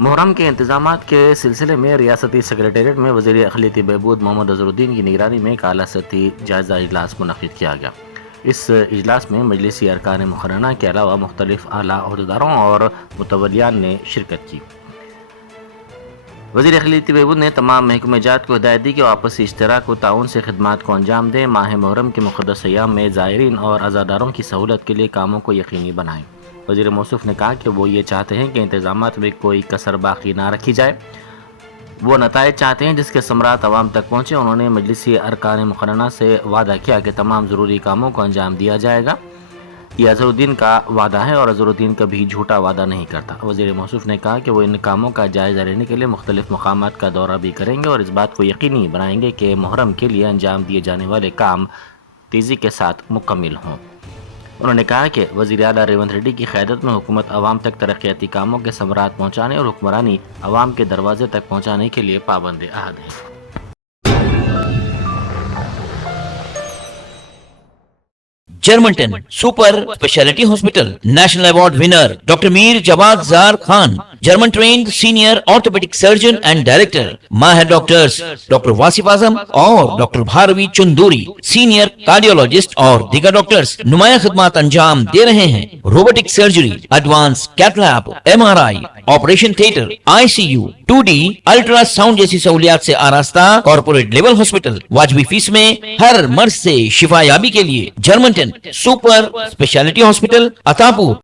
محرم کے انتظامات کے سلسلے میں ریاستی سیکریٹریٹ میں وزیر اقلیتی بہبود محمد اظہرالدین کی نگرانی میں ایک اعلیٰ سطحی جائزہ اجلاس منعقد کیا گیا۔ اس اجلاس میں مجلسی ارکان مقررہ کے علاوہ مختلف اعلیٰ عہدیداروں اور متولیان نے شرکت کی۔ وزیر اقلیتی بہبود نے تمام محکمہ جات کو ہدایت دی کہ وہ آپسی اشتراک و تعاون سے خدمات کو انجام دیں، ماہ محرم کے مقدس ایام میں زائرین اور عزاداروں کی سہولت کے لیے کاموں کو یقینی بنائیں۔ وزیر موصوف نے کہا کہ وہ یہ چاہتے ہیں کہ انتظامات میں کوئی کسر باقی نہ رکھی جائے، وہ نتائج چاہتے ہیں جس کے ثمرات عوام تک پہنچے۔ انہوں نے مجلسی ارکان مقررہ سے وعدہ کیا کہ تمام ضروری کاموں کو انجام دیا جائے گا۔ یہ اظہرالدین کا وعدہ ہے اور اظہرالدین کبھی جھوٹا وعدہ نہیں کرتا۔ وزیر موصوف نے کہا کہ وہ ان کاموں کا جائزہ لینے کے لیے مختلف مقامات کا دورہ بھی کریں گے اور اس بات کو یقینی بنائیں گے کہ محرم کے لیے انجام دیے جانے والے کام تیزی کے ساتھ مکمل ہوں۔ انہوں نے کہا کہ وزیر اعلیٰ ریونت ریڈی کی قیادت میں حکومت عوام تک ترقیاتی کاموں کے ثمرات پہنچانے اور حکمرانی عوام کے دروازے تک پہنچانے کے لیے پابند عہد ہے۔ جرمنٹن super speciality hospital national award winner doctor Mir Jawad Zar Khan, German trained senior orthopaedic surgeon and director, ماہر ڈاکٹرز ڈاکٹر واصف اعظم اور doctor Bharavi Chanduri, senior cardiologist اور دیگر ڈاکٹرز نمایاں خدمات انجام دے رہے ہیں۔ Robotic surgery, advance cath lab, MRI، operation theatre, ICU، 2D ultrasound جیسی سہولیات سے آراستہ کارپوریٹ لیول ہاسپٹل، واجبی فیس میں ہر مرض سے شفا یابی کے لیے جرمنٹن سپر اسپیشلٹی ہاسپٹل، عطا پور۔